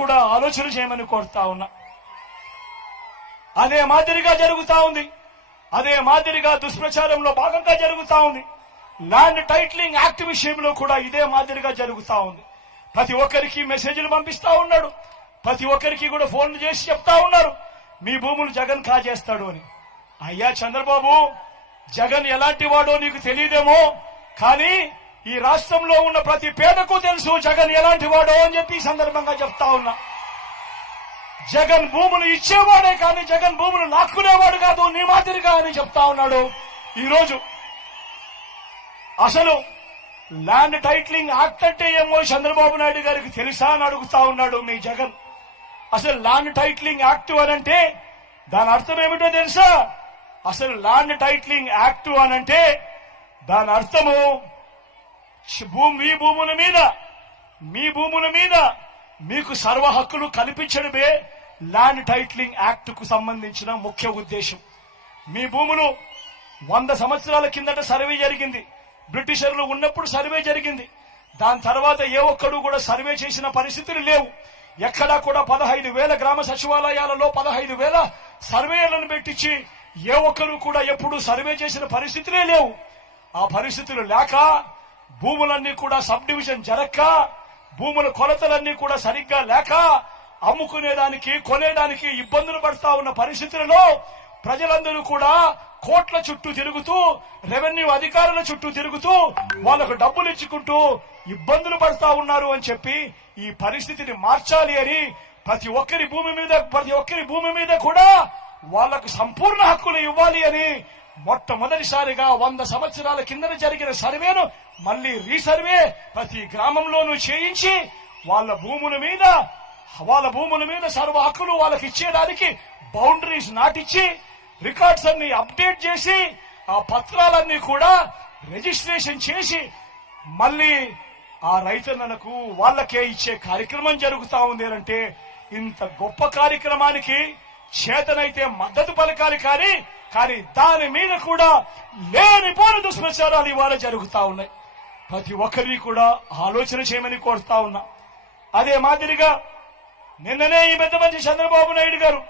కూడా ఆలోచన చేయమని కోరుతా ఉన్నా. అదే మాదిరిగా జరుగుతా ఉంది, అదే మాదిరిగా దుష్ప్రచారంలో భాగంగా జరుగుతా ఉంది. ల్యాండ్ టైటిలింగ్ యాక్ట్ విషయంలో కూడా ఇదే మాదిరిగా జరుగుతా ఉంది. ప్రతి ఒక్కరికి మెసేజ్లు పంపిస్తా ఉన్నాడు, ప్రతి ఒక్కరికి కూడా ఫోన్లు చేసి చెప్తా ఉన్నారు మీ భూములు జగన్ కాజేస్తాడు అని. అయ్యా చంద్రబాబు, జగన్ ఎలాంటి వాడో నీకు తెలియదేమో, కానీ ఈ రాష్ట్రంలో ఉన్న ప్రతి పేదకు తెలుసు జగన్ ఎలాంటి వాడో అని చెప్పి ఈ సందర్భంగా చెప్తా ఉన్నా. జగన్ భూములు ఇచ్చేవాడే కానీ జగన్ భూములు లాక్కునేవాడు కాదు నీ మాదిరిగా అని చెప్తా ఉన్నాడు. ఈరోజు అసలు ల్యాండ్ టైటిలింగ్ యాక్ట్ అంటే ఏమో చంద్రబాబు నాయుడు గారికి తెలుసా అని అడుగుతా ఉన్నాడు మీ జగన్. అసలు ల్యాండ్ టైటిలింగ్ యాక్ట్ అనంటే దాని అర్థం ఏమిటో తెలుసా? అసలు ల్యాండ్ టైటిలింగ్ యాక్ట్ అనంటే దాని అర్థము మీ భూముల మీద మీకు సర్వ హక్కులు కల్పించడమే ల్యాండ్ టైటిలింగ్ యాక్ట్ కు సంబంధించిన ముఖ్య ఉద్దేశం. మీ భూములు 100 సంవత్సరాల కిందట సర్వే జరిగింది, బ్రిటిషర్లు ఉన్నప్పుడు సర్వే జరిగింది. దాని తర్వాత ఏ ఒక్కడు కూడా సర్వే చేసిన పరిస్థితులు లేవు. ఎక్కడా కూడా 15,000 గ్రామ సచివాలయాలలో 15,000 సర్వేలను పెట్టించి ఏ ఒక్కరు కూడా ఎప్పుడు సర్వే చేసిన పరిస్థితులే లేవు. ఆ పరిస్థితులు లేక భూములన్నీ కూడా సబ్ డివిజన్ జరక్క, భూముల కొలతలన్నీ కూడా సరిగ్గా లేక అమ్ముకునేదానికి కొనేదానికి ఇబ్బందులు పడతా ఉన్న పరిస్థితులలో ప్రజలందరూ కూడా కోట్ల చుట్టూ తిరుగుతూ, రెవెన్యూ అధికారుల చుట్టూ తిరుగుతూ వాళ్లకు డబ్బులు ఇచ్చుకుంటూ ఇబ్బందులు పడతా ఉన్నారు అని చెప్పి ఈ పరిస్థితిని మార్చాలి అని ప్రతి ఒక్కరి భూమి మీద కూడా వాళ్లకు సంపూర్ణ హక్కులు ఇవ్వాలి అని మొట్టమొదటిసారిగా 100 సంవత్సరాల కింద జరిగిన సర్వేను మళ్లీ రీసర్వే ప్రతి గ్రామంలోనూ చేయించి వాళ్ళ భూముల మీద సర్వ హక్కులు వాళ్ళకి ఇచ్చేదానికి బౌండరీస్ నాటిచ్చి రికార్డ్స్ అన్ని అప్డేట్ చేసి ఆ పత్రాలన్నీ కూడా రిజిస్ట్రేషన్ చేసి మళ్లీ ఆ రైతన్నలకు వాళ్ళకే ఇచ్చే కార్యక్రమం జరుగుతా ఉంది అంటే ఇంత గొప్ప కార్యక్రమానికి చేతనైతే మద్దతు పలకాలి కానీ దాని మీద కూడా లేనిపోని దుష్ప్రచారాలు ఇవాళ జరుగుతా ఉన్నాయి. ప్రతి ఒక్కరిని కూడా ఆలోచన చేయమని కోరుతా ఉన్నా. అదే మాదిరిగా నిన్ననే ఈ పెద్ద మంచి చంద్రబాబు నాయుడు గారు